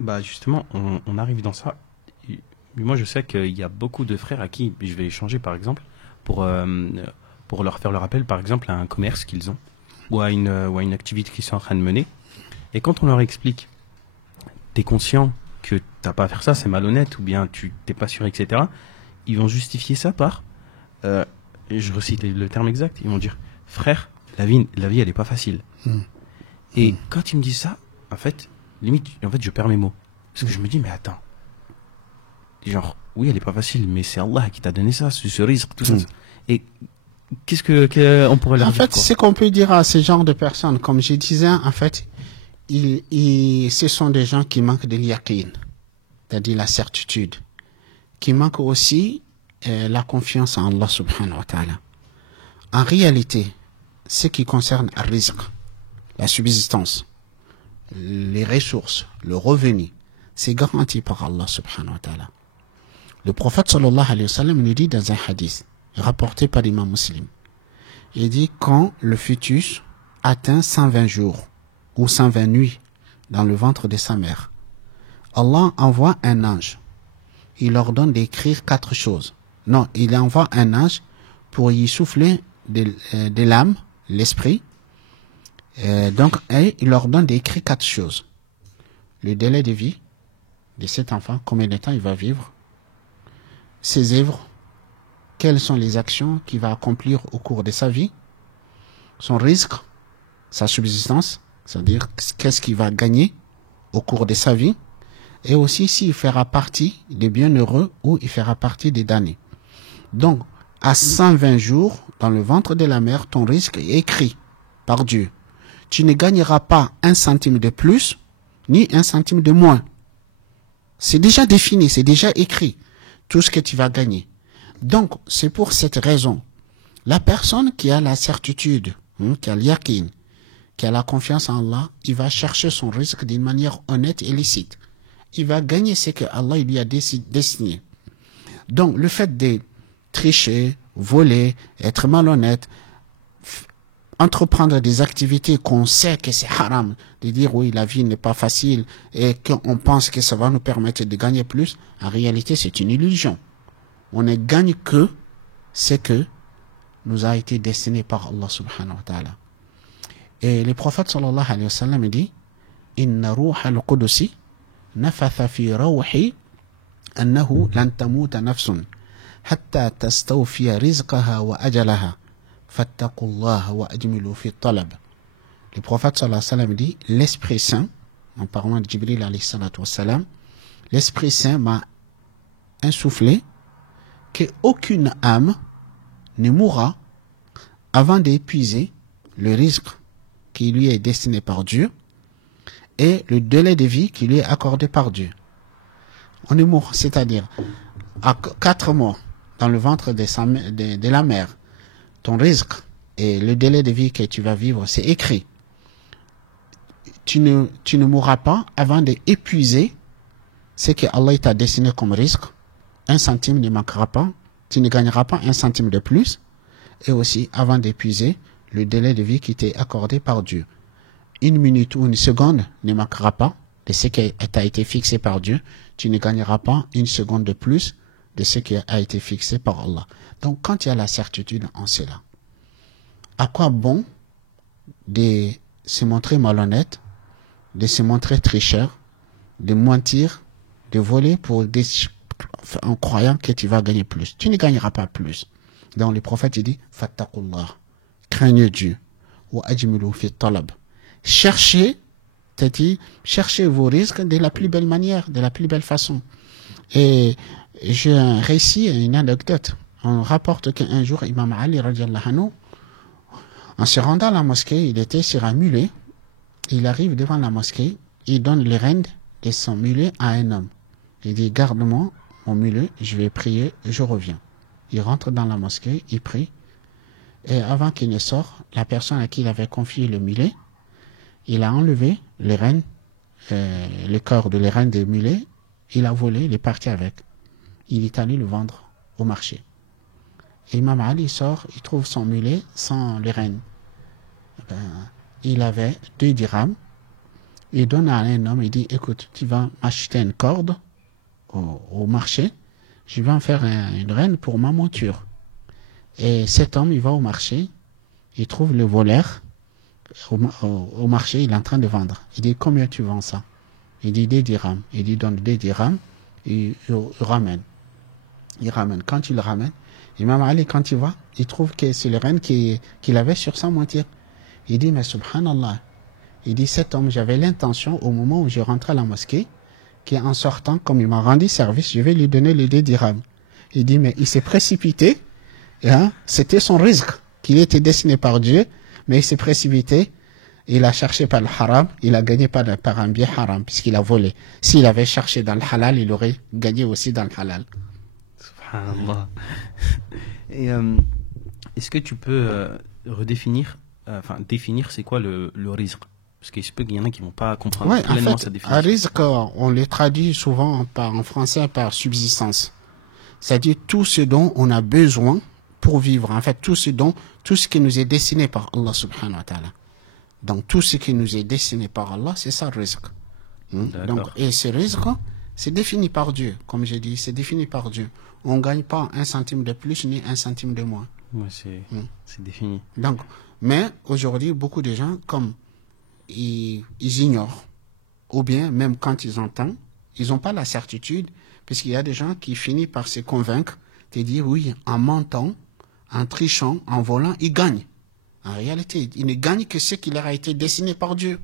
Bah justement, on arrive dans ça. Et moi, je sais qu'il y a beaucoup de frères à qui je vais échanger, par exemple, pour, euh, pour leur faire le rappel, par exemple, à un commerce qu'ils ont ou à une activité qu'ils sont en train de mener. Et quand on leur explique, t'es conscient que t'as pas à faire ça, c'est malhonnête, ou bien tu t'es pas sûr, etc., ils vont justifier ça par, euh, je recite le terme exact, ils vont dire, frère, la vie, elle est pas facile. Mm. Et Mm. quand ils me disent ça, en fait, limite, en fait, je perds mes mots. Parce que Mm. je me dis, mais attends, genre, oui, elle est pas facile, mais c'est Allah qui t'a donné ça, ce risque, tout ça. Mm. Et on pourrait leur En dire fait, quoi? ce qu'on peut dire à ce genre de personnes, comme je disais, en fait, ce sont des gens qui manquent de l'yaqin, c'est-à-dire la certitude, qui manquent aussi la confiance en Allah subhanahu wa ta'ala. En réalité, ce qui concerne le risque, la subsistance, les ressources, le revenu, c'est garanti par Allah subhanahu wa ta'ala. Le prophète sallallahu alayhi wa sallam nous dit dans un hadith, rapporté par l'imam Muslim, il dit quand le fœtus atteint 120 jours ou 120 nuits dans le ventre de sa mère, Allah envoie un ange. Il ordonne d'écrire 4 choses. Non, il envoie un ange pour y souffler de l'âme, l'esprit. Et il ordonne d'écrire 4 choses. Le délai de vie de cet enfant, combien de temps il va vivre, ses œuvres, quelles sont les actions qu'il va accomplir au cours de sa vie, son risque, sa subsistance, c'est-à-dire qu'est-ce qu'il va gagner au cours de sa vie, et aussi s'il fera partie des bienheureux ou il fera partie des damnés. Donc, à 120 jours, dans le ventre de la mère, ton risque est écrit par Dieu. Tu ne gagneras pas 1 centime de plus, ni 1 centime de moins. C'est déjà défini, c'est déjà écrit, tout ce que tu vas gagner. Donc, c'est pour cette raison, la personne qui a la certitude, qui a l'yaqin, qui a la confiance en Allah, il va chercher son risque d'une manière honnête et licite. Il va gagner ce que Allah lui a destiné. Donc, le fait de tricher, voler, être malhonnête, entreprendre des activités qu'on sait que c'est haram, de dire oui, la vie n'est pas facile et qu'on pense que ça va nous permettre de gagner plus, en réalité, c'est une illusion. On ne gagne que ce que nous a été destiné par Allah subhanahu wa ta'ala. Et le prophète sallallahu alayhi wa sallam dit Inna ruha al-Qudusi nafatha fi rawhi annahu lan tamuta nafsun hatta tastawfiya rizqaha wa ajalaha fattaqullaha wa ajmilu fi talab. Le prophète sallallahu alayhi wa sallam dit l'Esprit Saint, en parlant de Jibril alayhi salatu wa salam, l'Esprit Saint m'a insufflé qu'aucune âme ne mourra avant d'épuiser le risque qui lui est destiné par Dieu et le délai de vie qui lui est accordé par Dieu. On est mort, c'est-à-dire à 4 mois dans le ventre de la mère, ton risque et le délai de vie que tu vas vivre, c'est écrit. Tu ne mourras pas avant d'épuiser ce que Allah t'a destiné comme risque. 1 centime ne manquera pas, tu ne gagneras pas 1 centime de plus, et aussi avant d'épuiser le délai de vie qui t'est accordé par Dieu. 1 minute ou 1 seconde ne manquera pas de ce qui a été fixé par Dieu. Tu ne gagneras pas 1 seconde de plus de ce qui a été fixé par Allah. Donc, quand il y a la certitude en cela, à quoi bon de se montrer malhonnête, de se montrer tricheur, de mentir, de voler en croyant que tu vas gagner plus. Tu ne gagneras pas plus. Donc, le prophète dit Fattaqullah, craignez Dieu. Wa ajmilu fi talab. Cherchez vos risques de la plus belle manière, de la plus belle façon. Et j'ai un récit, une anecdote. On rapporte qu'un jour, Imam Ali, radiallahu anhu, en se rendant à la mosquée, il était sur un mulet. Il arrive devant la mosquée, il donne les rênes de son mulet à un homme. Il dit, garde-moi mon mulet, je vais prier, je reviens. Il rentre dans la mosquée, il prie. Et avant qu'il ne sorte, la personne à qui il avait confié le mulet, il a enlevé les rênes, le corps de les rênes des mulets, il a volé, il est parti avec. Il est allé le vendre au marché. Et Imam Ali sort, il trouve son mulet sans les rênes. Il avait 2 dirhams Il donne à un homme, il dit, écoute, tu vas m'acheter une corde au marché, je vais en faire une reine pour ma monture. Et cet homme, il va au marché, il trouve le voleur au marché, il est en train de vendre. Il dit, combien tu vends ça? Il dit, 2 dirhams. Il lui donne 2 dirhams, il ramène. Il ramène. Quand il le ramène, Imam Ali, quand il va, il trouve que c'est le reine qu'il avait sur sa monture. Il dit, mais subhanallah, il dit, cet homme, j'avais l'intention, au moment où je rentrais à la mosquée, qu'en sortant, comme il m'a rendu service, je vais lui donner les 2 dirhams. Il dit, mais il s'est précipité, hein, c'était son risque, qu'il était destiné par Dieu, mais il s'est précipité, il a cherché par le haram, il a gagné par un bien haram, puisqu'il a volé. S'il avait cherché dans le halal, il aurait gagné aussi dans le halal. Subhanallah. Et est-ce que tu peux redéfinir, définir c'est quoi le rizq? Parce qu'il se peut qu'il y en a qui vont pas comprendre Ouais, en pleinement fait, sa un définition. risque, on le traduit souvent en français par subsistance. C'est-à-dire tout ce dont on a besoin pour vivre. En fait, tout ce qui nous est destiné par Allah subhanahu wa ta'ala. Donc, tout ce qui nous est destiné par Allah, c'est ça le risque. Donc, et ce risque, c'est défini par Dieu. Comme j'ai dit, c'est défini par Dieu. On ne gagne pas 1 centime de plus ni 1 centime de moins. Ouais, c'est défini. Donc, mais aujourd'hui, beaucoup de gens, comme ils ignorent, ou bien même quand ils entendent, ils n'ont pas la certitude, puisqu'il y a des gens qui finissent par se convaincre, de dire oui, en mentant, en trichant, en volant, ils gagnent. En réalité, ils ne gagnent que ce qui leur a été destiné par Dieu.